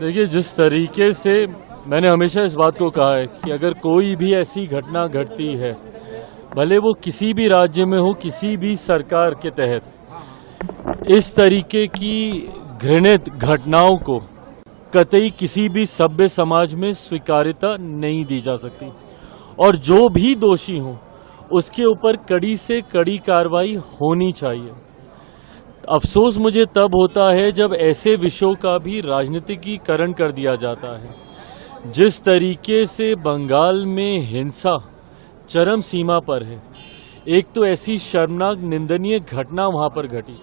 देखिए, जिस तरीके से मैंने हमेशा इस बात को कहा है कि अगर कोई भी ऐसी घटना घटती है, भले वो किसी भी राज्य में हो, किसी भी सरकार के तहत, इस तरीके की घृणित घटनाओं को कतई किसी भी सभ्य समाज में स्वीकार्यता नहीं दी जा सकती और जो भी दोषी हो उसके ऊपर कड़ी से कड़ी कार्रवाई होनी चाहिए। अफसोस मुझे तब होता है जब ऐसे विषयों का भी राजनीतिकीकरण कर दिया जाता है। जिस तरीके से बंगाल में हिंसा चरम सीमा पर है, एक तो ऐसी शर्मनाक निंदनीय घटना वहां पर घटी,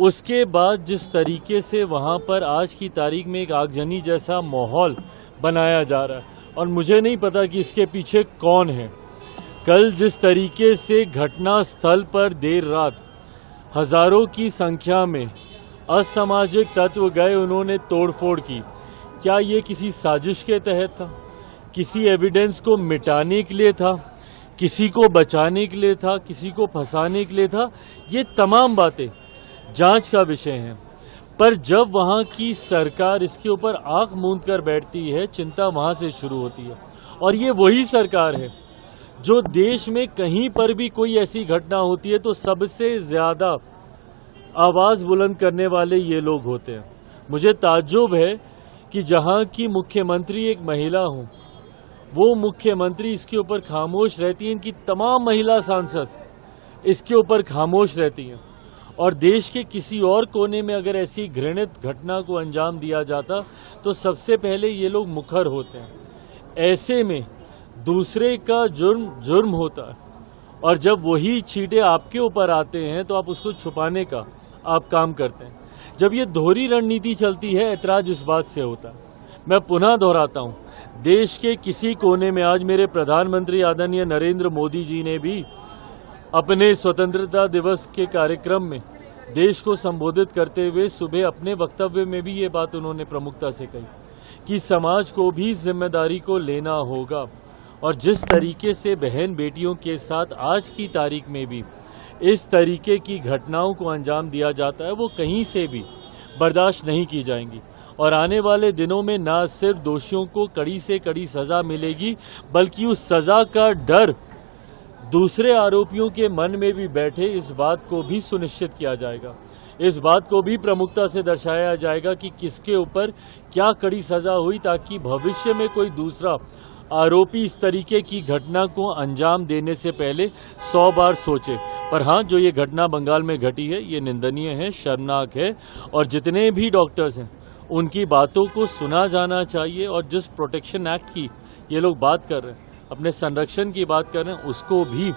उसके बाद जिस तरीके से वहां पर आज की तारीख में एक आगजनी जैसा माहौल बनाया जा रहा है और मुझे नहीं पता कि इसके पीछे कौन है। कल जिस तरीके से घटना स्थल पर देर रात हजारों की संख्या में असामाजिक तत्व गए, उन्होंने तोड़फोड़ की, क्या ये किसी साजिश के तहत था? किसी एविडेंस को मिटाने के लिए था? किसी को बचाने के लिए था? किसी को फंसाने के लिए था? ये तमाम बातें जांच का विषय हैं। पर जब वहां की सरकार इसके ऊपर आंख मूंद कर बैठती है, चिंता वहां से शुरू होती है। और ये वही सरकार है जो देश में कहीं पर भी कोई ऐसी घटना होती है तो सबसे ज्यादा आवाज बुलंद करने वाले ये लोग होते हैं। मुझे ताज्जुब है कि जहां की मुख्यमंत्री एक महिला हो, वो मुख्यमंत्री इसके ऊपर खामोश रहती है। इनकी तमाम महिला सांसद इसके ऊपर खामोश रहती हैं और देश के किसी और कोने में अगर ऐसी घृणित घटना को अंजाम दिया जाता तो सबसे पहले ये लोग मुखर होते हैं। ऐसे में दूसरे का जुर्म होता है और जब वही छींटे आपके ऊपर आते हैं तो आप उसको छुपाने का आप काम करते हैं। जब ये दोहरी रणनीति चलती है, ऐतराज इस बात से होता है। मैं पुनः दोहराता हूं, देश के किसी कोने में आज मेरे प्रधानमंत्री आदरणीय नरेंद्र मोदी जी ने भी अपने स्वतंत्रता दिवस के कार्यक्रम में देश को संबोधित करते हुए सुबह अपने वक्तव्य में भी ये बात उन्होंने प्रमुखता से कही कि समाज को भी जिम्मेदारी को लेना होगा। और जिस तरीके से बहन बेटियों के साथ आज की तारीख में भी इस तरीके की घटनाओं को अंजाम दिया जाता है, वो कहीं से भी बर्दाश्त नहीं की जाएंगी। और आने वाले दिनों में न सिर्फ दोषियों को कड़ी से कड़ी सजा मिलेगी, बल्कि उस सजा का डर दूसरे आरोपियों के मन में भी बैठे, इस बात को भी सुनिश्चित किया जाएगा। इस बात को भी प्रमुखता से दर्शाया जाएगा कि किसके ऊपर क्या कड़ी सजा हुई, ताकि भविष्य में कोई दूसरा आरोपी इस तरीके की घटना को अंजाम देने से पहले 100 बार सोचे। पर हाँ, जो ये घटना बंगाल में घटी है ये निंदनीय है, शर्मनाक है और जितने भी डॉक्टर्स हैं उनकी बातों को सुना जाना चाहिए। और जिस प्रोटेक्शन एक्ट की ये लोग बात कर रहे हैं, अपने संरक्षण की बात कर रहे हैं, उसको भी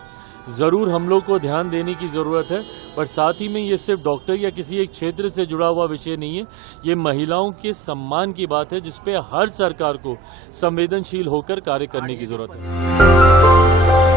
ज़रूर हम लोग को ध्यान देने की ज़रूरत है। पर साथ ही में ये सिर्फ डॉक्टर या किसी एक क्षेत्र से जुड़ा हुआ विषय नहीं है, ये महिलाओं के सम्मान की बात है जिस पे हर सरकार को संवेदनशील होकर कार्य करने की ज़रूरत है।